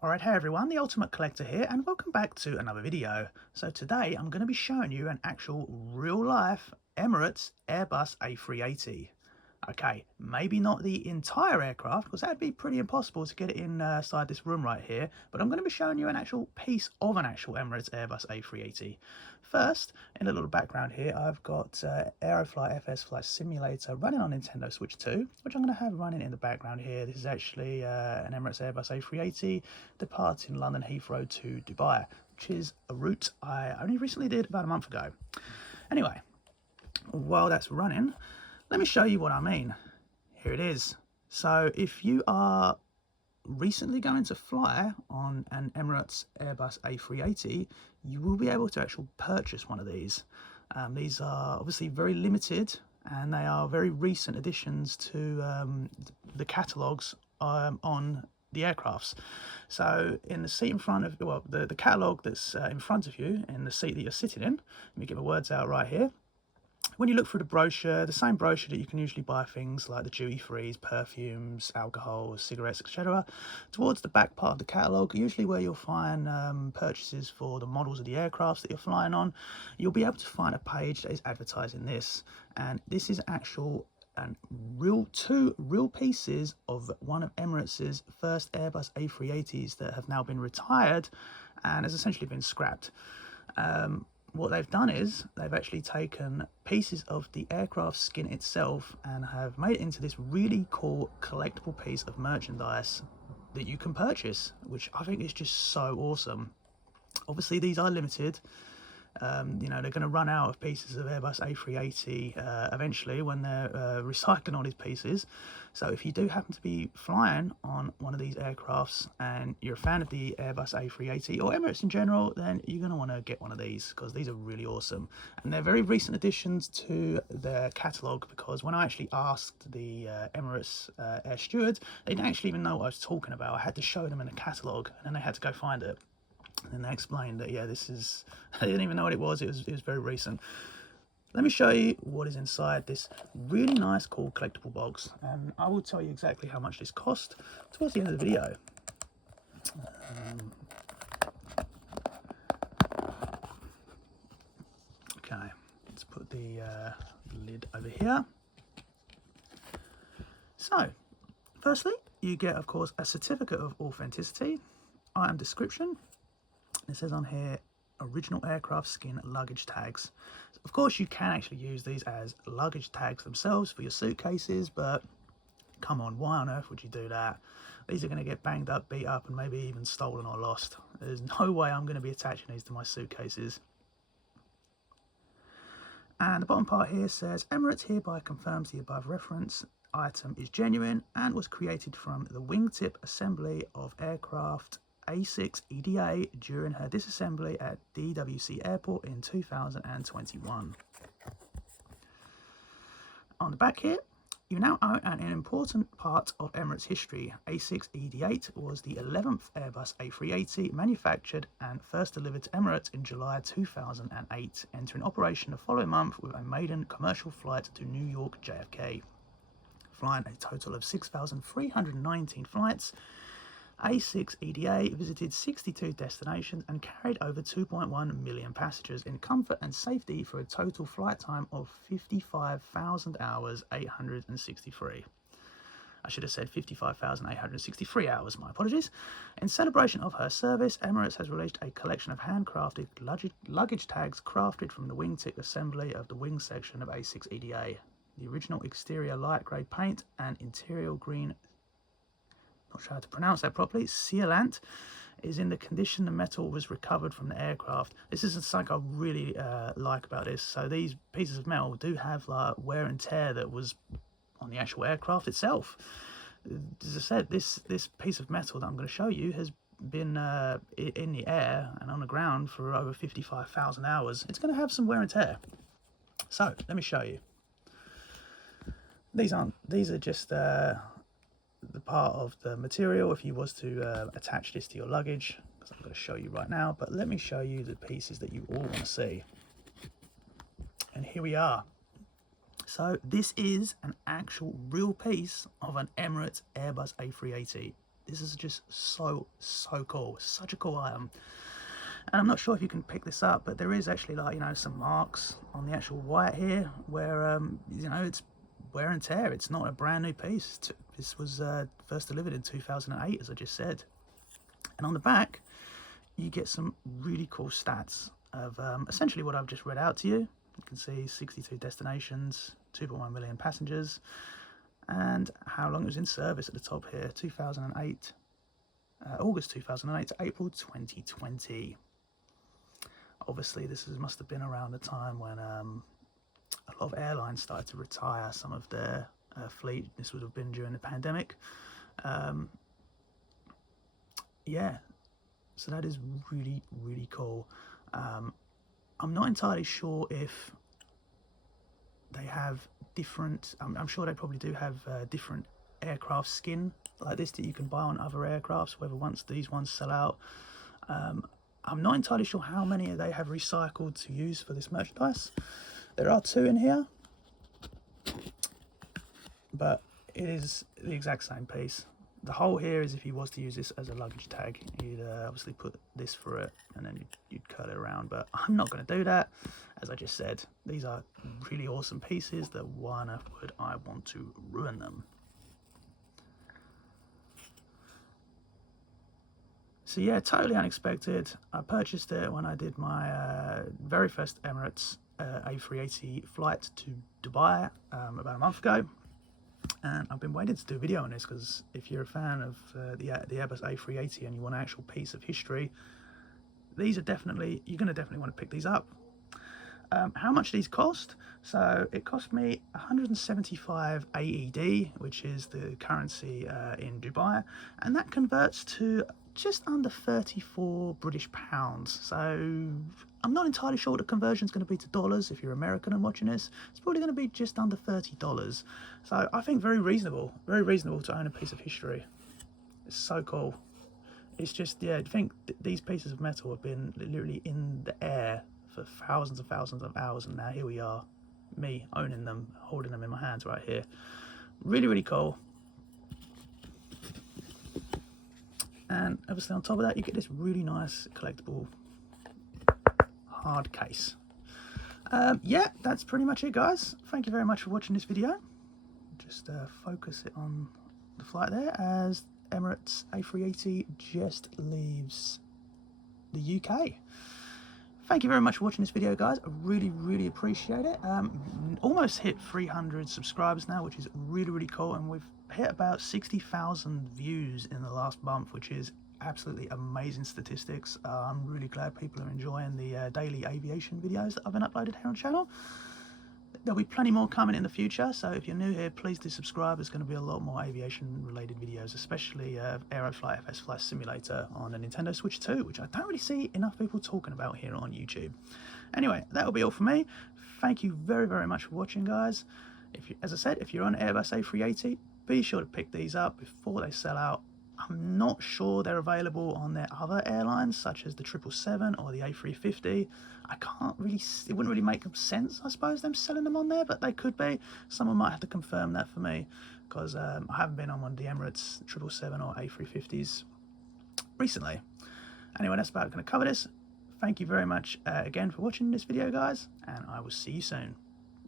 Alright, hey everyone, the Ultimate Collector here, and welcome back to another video. So today I'm going to be showing you an actual real-life Emirates Airbus A380. Okay, maybe not the entire aircraft, because that'd be pretty impossible to get it inside this room right here, but I'm going to be showing you an actual piece of an actual Emirates Airbus A380. First, in a little background here, I've got Aerofly FS Flight Simulator running on Nintendo Switch 2, which I'm going to have running in the background here. This is actually an Emirates Airbus A380 departing London Heathrow to Dubai, which is a route I only recently did about a month ago. Anyway, while that's running, let me show you what I mean. Here it is. So if you are recently going to fly on an Emirates Airbus A380, you will be able to actually purchase one of these. These are obviously very limited, and they are very recent additions to the catalogues on the aircrafts. So in the seat in front of, well, the catalogue that's in front of you, in the seat that you're sitting in, let me get my words out right here. When you look through the brochure, the same brochure that you can usually buy things like the duty-frees, perfumes, alcohol, cigarettes, etc., towards the back part of the catalogue, usually where you'll find purchases for the models of the aircrafts that you're flying on, you'll be able to find a page that is advertising this. And this is two real pieces of one of Emirates' first Airbus A380s that have now been retired and has essentially been scrapped. What they've done is they've actually taken pieces of the aircraft skin itself and have made it into this really cool collectible piece of merchandise that you can purchase, which I think is just so awesome. Obviously these are limited. You know, they're going to run out of pieces of Airbus A380 eventually when they're recycling all these pieces. So if you do happen to be flying on one of these aircrafts and you're a fan of the Airbus A380 or Emirates in general, then you're going to want to get one of these, because these are really awesome. And they're very recent additions to their catalogue, because when I actually asked the Emirates air steward, they didn't actually even know what I was talking about. I had to show them in the catalogue, and then they had to go find it. And they explained that, yeah, this is, I didn't even know what it was. It was very recent. Let me show you what is inside this really nice, cool collectible box. And I will tell you exactly how much this cost towards the end of the video. Okay, let's put the lid over here. So, firstly, you get, of course, a certificate of authenticity, item description. It says on here, original aircraft skin luggage tags. Of course, you can actually use these as luggage tags themselves for your suitcases, but come on, why on earth would you do that? These are going to get banged up, beat up, and maybe even stolen or lost. There's no way I'm going to be attaching these to my suitcases. And the bottom part here says, Emirates hereby confirms the above reference item is genuine and was created from the wingtip assembly of aircraft A380 during her disassembly at DWC Airport in 2021. On the back here, you now own an important part of Emirates history. A380 was the 11th Airbus A380 manufactured and first delivered to Emirates in July 2008, entering operation the following month with a maiden commercial flight to New York JFK. Flying a total of 6,319 flights, A380 visited 62 destinations and carried over 2.1 million passengers in comfort and safety for a total flight time of 55,000 hours 863. I should have said 55,863 hours, my apologies. In celebration of her service, Emirates has released a collection of handcrafted luggage tags crafted from the wingtip assembly of the wing section of A380. The original exterior light grey paint and interior green, not sure how to pronounce that properly, sealant, is in the condition the metal was recovered from the aircraft. This is something I really like about this. So these pieces of metal do have like wear and tear that was on the actual aircraft itself. As I said, this piece of metal that I'm going to show you has been in the air and on the ground for over 55,000 hours. It's going to have some wear and tear. So let me show you. These are just the part of the material if you was to attach this to your luggage, because I'm going to show you right now. But let me show you the pieces that you all want to see. And here we are. So this is an actual real piece of an Emirates Airbus A380. this is just so cool. Such a cool item. And I'm not sure if you can pick this up, but there is actually, like, you know, some marks on the actual white here where you know, it's wear and tear. It's not a brand new piece. This was first delivered in 2008, as I just said. And on the back you get some really cool stats of essentially what I've just read out to you. You can see 62 destinations, 2.1 million passengers, and how long it was in service at the top here, 2008, August 2008 to April 2020. Obviously this must have been around the time when a lot of airlines started to retire some of their fleet. This would have been during the pandemic. Yeah, so that is really cool. I'm not entirely sure if they have different, I'm sure they probably do have different aircraft skin like this that you can buy on other aircrafts, whether once these ones sell out. I'm not entirely sure how many they have recycled to use for this merchandise. There are 2 in here, but it is the exact same piece. The hole here is if he was to use this as a luggage tag, you'd obviously put this for it and then you'd curl it around, but I'm not going to do that. As I just said, these are really awesome pieces that why on earth would I want to ruin them? So yeah, totally unexpected. I purchased it when I did my very first Emirates A380 flight to Dubai about a month ago. And I've been waiting to do a video on this because if you're a fan of the Airbus A380 and you want an actual piece of history, these are definitely, you're going to definitely want to pick these up. How much these cost? So it cost me 175 AED, which is the currency in Dubai, and that converts to just under 34 British pounds. So I'm not entirely sure what the conversion is going to be to dollars. If you're American and watching this, it's probably going to be just under $30. So I think very reasonable to own a piece of history. It's so cool. It's just, yeah, I think these pieces of metal have been literally in the air for thousands of hours, and now here we are, me owning them, holding them in my hands right here. Really cool. And obviously on top of that you get this really nice collectible hard case. Yeah, that's pretty much it, guys. Thank you very much for watching this video. Just focus it on the flight there as Emirates A380 just leaves the UK. Thank you very much for watching this video, guys. I really appreciate it. Almost hit 300 subscribers now, which is really cool, and we've hit about 60,000 views in the last month, which is absolutely amazing statistics. I'm really glad people are enjoying the daily aviation videos that I've been uploaded here on the channel. There'll be plenty more coming in the future, so if you're new here, please do subscribe. There's going to be a lot more aviation related videos, especially Aeroflight FS Flight Simulator on the Nintendo Switch 2, which I don't really see enough people talking about here on YouTube. Anyway, that'll be all for me. Thank you very much for watching, guys. As I said, if you're on Airbus A380, be sure to pick these up before they sell out. I'm not sure they're available on their other airlines, such as the 777 or the A350. I can't really, it wouldn't really make sense, I suppose, them selling them on there, but they could be. Someone might have to confirm that for me, because I haven't been on one of the Emirates 777 or A350s recently. Anyway, that's about going to cover this. Thank you very much again for watching this video, guys, and I will see you soon.